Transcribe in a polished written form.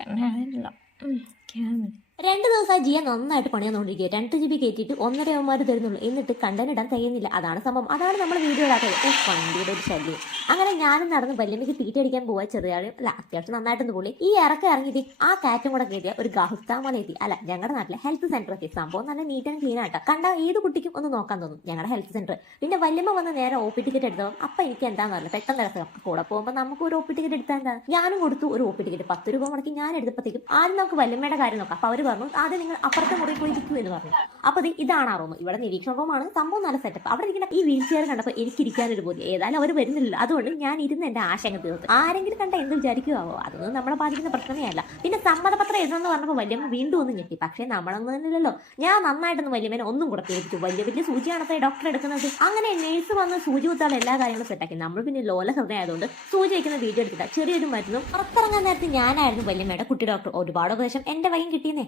കണ്ണാടില്ല. Camera 2 ദിവസമായി ജിയ നന്നായിട്ട് പണിയാന്നുകൊണ്ടിരിക്കുക. 2 GB കയറ്റിയിട്ട് 1.5 തരുന്നുള്ളൂ. എന്നിട്ട് കണ്ടന്റ് ഇടാൻ തികയുന്നില്ല. അതാണ് സംഭവം. അതാണ് നമ്മൾ വീഡിയോ ഇടാത്തത്. വണ്ടിയുടെ ഒരു ശല്യം. അങ്ങനെ ഞാനും നടന്ന് വല്യമ്മയ്ക്ക് തീറ്റ അടിക്കാൻ പോവാ. ചെറിയാളും അല്ല അത്യാവശ്യം നന്നായിട്ടൊന്ന് പുള്ളി ഈ ഇറങ്ങിയിട്ട് ആ കാറ്റും കൂടെ കയറ്റിയ ഒരു ഗാഹുസ്ഥാമല എത്തി. അല്ല ഞങ്ങളുടെ നാട്ടിലെ ഹെൽത്ത് സെന്റർ എത്തി. സംഭവം നല്ല നീറ്റ് ആൻഡ് ക്ലീൻ ആട്ടോ. കണ്ട ഏത് കുട്ടിക്കും ഒന്ന് നോക്കാൻ തോന്നും ഞങ്ങളുടെ ഹെൽത്ത് സെന്റർ. പിന്നെ വല്യമ്മ വന്ന് നേരെ OP ടിക്കറ്റ് എടുത്തോ. അപ്പൊ എനിക്ക് എന്താന്ന് പറഞ്ഞത് പെട്ടെന്ന് രസം. കൂടെ പോകുമ്പോൾ നമുക്ക് ഒരു OP ടിക്കറ്റ് എടുത്താൽ എന്താ, ഞാനും കൊടുത്തു ഒരു OP ടിക്കറ്റ്. 10 രൂപ മുടക്കി ഞാൻ എടുത്തപ്പോഴത്തേക്കും ആദ്യം നമുക്ക് വല്യമ്മയുടെ കാര്യം നോക്കാം. അപ്പൊ അവര് പറഞ്ഞു ആദ്യം നിങ്ങൾ അപ്പുറത്തെ മുറി പോയി ഇരിക്കൂ എന്ന് പറഞ്ഞു. അപ്പൊ ഇതാണ് ആ റൂം. ഇവിടെ നിരീക്ഷണ റൂമാണ്. സംഭവം നല്ല സെറ്റപ്പ്. അവിടെ ഇരിക്കുന്ന ഈ വീൽ ചെയർ കണ്ടപ്പോൾ എനിക്ക് ഇരിക്കാനൊരു ബോധ്യം. ഏതായാലും അവർ വരുന്നില്ല. അതുകൊണ്ട് ഞാൻ ഇരുന്ന് എന്റെ ആശങ്ക തീർത്തു. ആരെങ്കിലും കണ്ട എന്ത് വിചാരിക്കുവോ, അതൊന്നും നമ്മളെ ബാധിക്കുന്ന പ്രശ്നമേ അല്ല. പിന്നെ സമ്മതപത്രം എഴുതെന്ന് പറഞ്ഞപ്പോൾ വല്യമ്മ വീണ്ടും ഒന്നും ഞെട്ടി. പക്ഷേ നമ്മളൊന്നും തന്നെയല്ലോ. ഞാൻ നന്നായിട്ടൊന്ന് വല്യമ്മനെ ഒന്നും കൂടെ പേടിച്ചു. വലിയ സൂചിയാണത്തെ ഡോക്ടർ എടുക്കുന്നത്. അങ്ങനെ നേഴ്സ് വന്ന് സൂചി കുത്താൻ എല്ലാ കാര്യങ്ങളും സെറ്റാക്കി. നമ്മൾ പിന്നെ ലോല ഹൃദയം ആയതുകൊണ്ട് സൂചി വയ്ക്കുന്ന വീഡിയോ എടുത്തില്ല. ചെറിയൊരു മരുന്നും പുറത്തിറങ്ങാൻ നേരത്തെ ഞാനായിരുന്നു വല്യമ്മയുടെ കുട്ടി ഡോക്ടർ. ഒരുപാട് ഉപദേശം എന്റെ വൈകും കിട്ടിയെന്നേ.